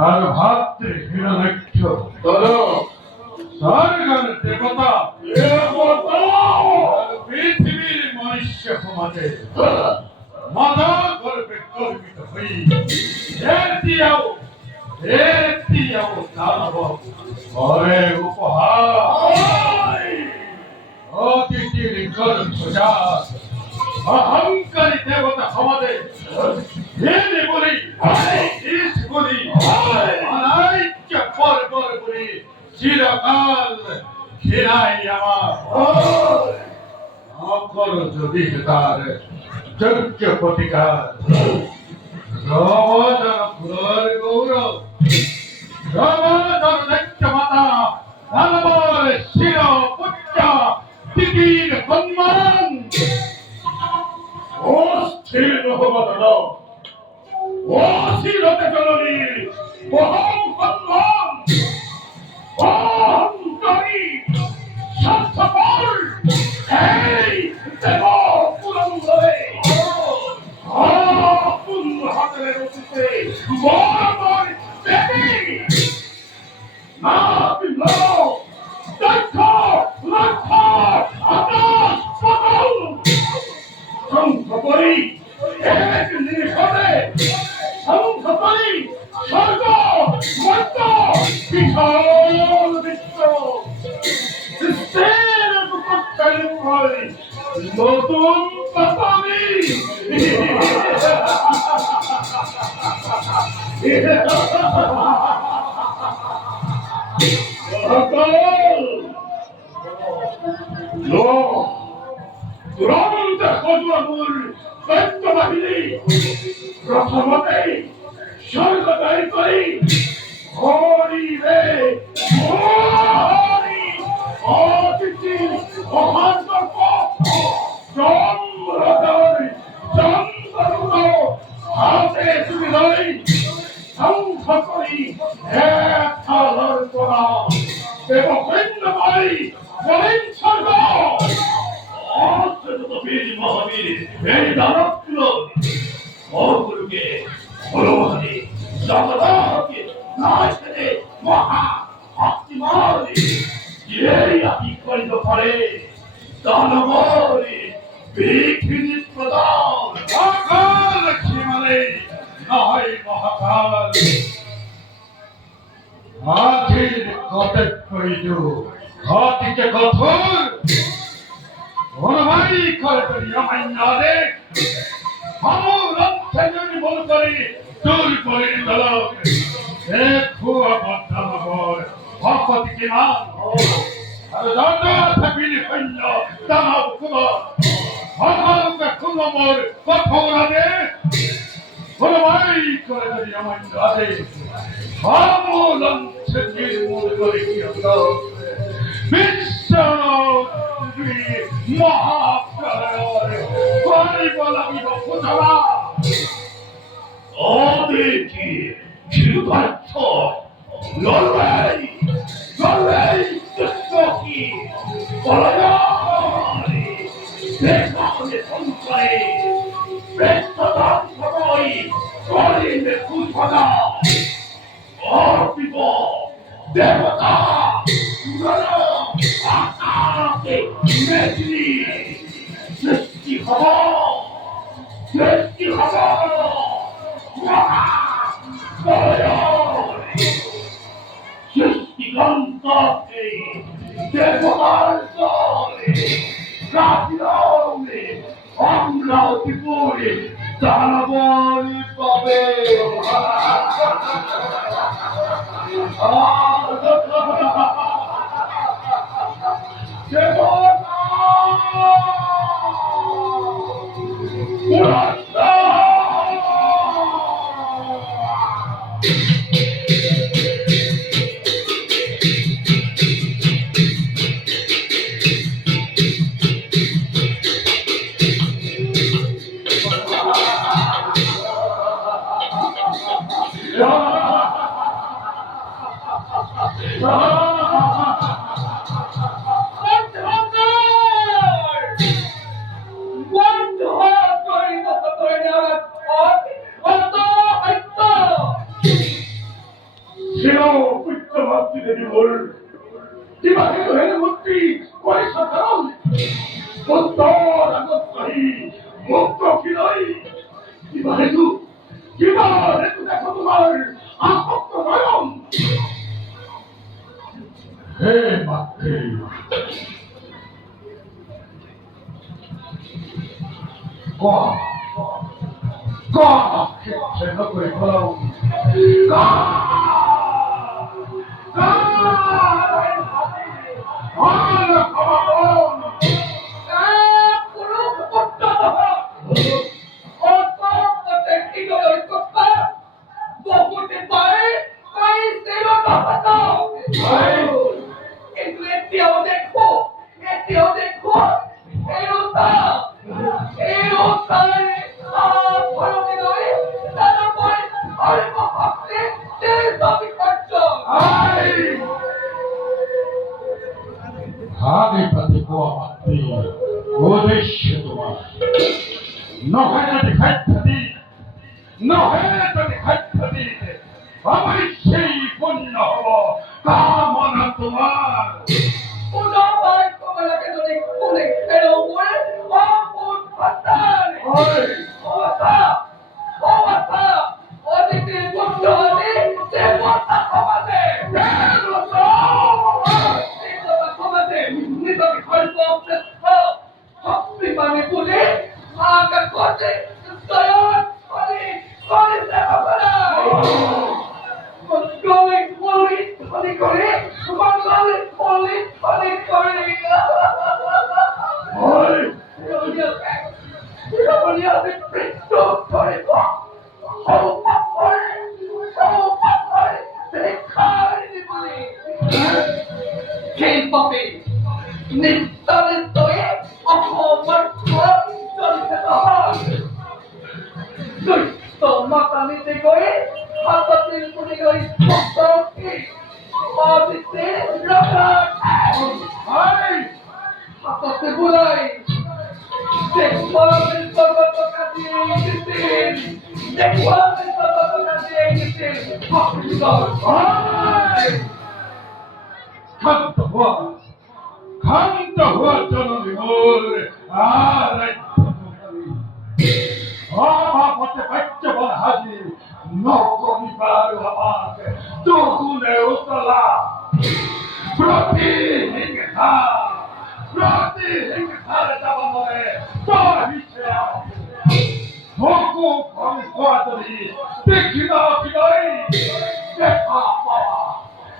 আর ভাবতে হিরণাক্ষ স্বর্গের দেবতা পৃথিবীর মনুষ্য সমাজে মাথা গর্বে গর্বিত হই দানব ঘরে উপহার অতিথির গর্ভজা অহংকারী দেবতা আমাদের বলি বলি অনাইক্য পর পর বলি চিরকাল ঘেরাই আমার অকর যদি তার যোগ্য প্রতিকার রবজন ফুলের গৌরব রবজন দক্ষ মাতা দানবর শির পুত্রা তিতির সম্মান অস্থির নহবত অস্থিরতে জননী অহং সম্মান অহংকারী স্বার্থপর এই দেব পুরন্দরে আপন হাতের অতীতে বরাবর দেবী না বিল্ল দক্ষ লক্ষ আকাশ পাতাল সংখ্যপরি এক নিঃসরে সংখ্যপরি স্বর্গ মর্ত বিশাল বিশ্ব সৃষ্টির উপকরণ নতুন পাতামি তুরন্ত খোঁজবাবুর দৈত্য বাহিনী প্রথমতে স্বর্গ জয় করি হরিবে হরি অতিথি মহান্তর্প চন্দ্রধর চন্দ্রুদ হাতে তুলে ধরে শঙ্খ করি এক হাজার করা দেব বৃন্দবাই বলেন স্বর্গ অস্ত্র বীর মহাবীর এই দানবগুলো মহাগুরুকে ভগবানে জগৎকে নাচতে মহা ভক্তিমানে এই আদি করিত পারে দানবরে বিঘ্নি প্রদান অকাল ক্ষিমালে নয় মহাকাল আখির কত কইলু হাতিকে কথর ওরমাই করে করি আমাইনারে হামু রক্ষণের বল করি দূর করে দলক দেখো বদ্ধমবর ভকতিকে না আর জানা থাকবিনি হইল দানব কুলো ভগবানকে কুলমর কঠোরাদে ওরমাই করে করি আমাইনারে হামু রক্ষণের বল করি বিশ্ব মহাপ্রলয় করিব লাগিব ফুটলা অদেখি ক্ষুধার্থ লড়াই লড়াই দুষ্টকি পলায়নি দেশে সংশয়ে বেষ্টদান সবাই করিলে ফুটলা অর্পিব দেবতা আকাশে মেঘলি সৃষ্টি হব সৃষ্টিকর্তাকে দেবতার দলে কাটিয়ে আমরা ত্রিপুরে দানবনি পাবে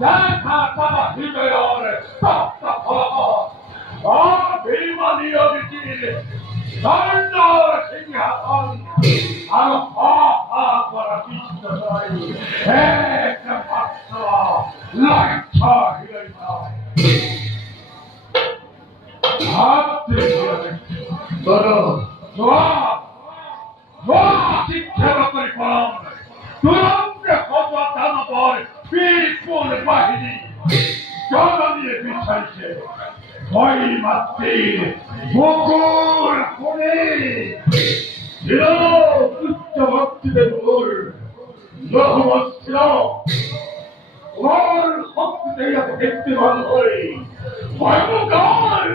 দেখা হৃদয়ের তপ্ত ফলক অভিমানীয় বিচির স্বর্ণর সিংহাসন আর হা হা করা বিশ্ব একমাত্র লক্ষ্য হৃদয় ভাবতে বলো শিক্ষা পরিকল্পনা তুরন্ত কত দানবর বিপুল বাহিনী জননীয় বিশ্বাসে ভয় মাতৃ মুকুর করে ছিল উচ্চ ভক্তিতে মুকুর মোহাম্মদ ছিল তোমার শক্তিতে ব্যক্তিগত হয়ে ভয়ঙ্কর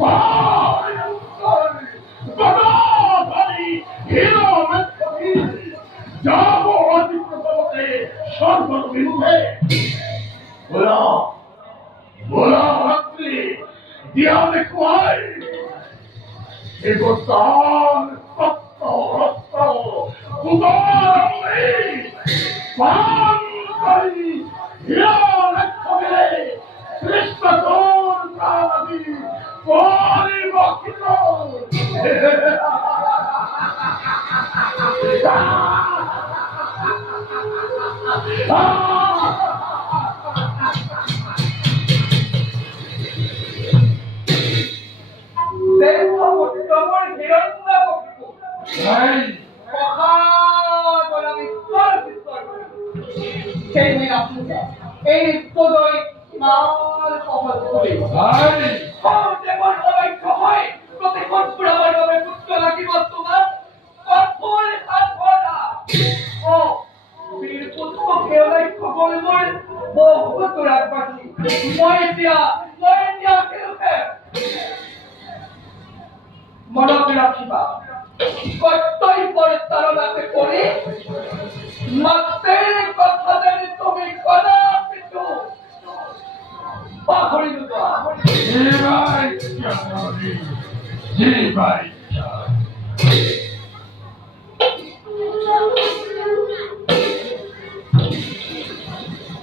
ভয়ঙ্কর গদাধারী হিরো মেত্রী যাব অতিপ্রবতে সর্ববিমুখে বলা বলা মাতৃ দিয়ালে কুয়ায় এগোস্তান সত্য রক্ত কুদরে পানি হিরো মেত্রী কৃষ্ণ তোর প্রাণী পরিবর্তিত এই তোদয় মাল কপাল করে যেমন অবৈধ হয় প্রতিক্ষণ পুরাবার ভাবে পুত্র লাগি বর্তমান কঠোর হাত ভরা ও বীর পুত্র কেউলাই খবর মন বহুত রাখবাসী মই দিয়া কেউকে মনত রাখিবা কতই পরে তারনাতে করে মাত্রের কথা জানি তুমি কদাপি তো পাহরিল না জি ভাই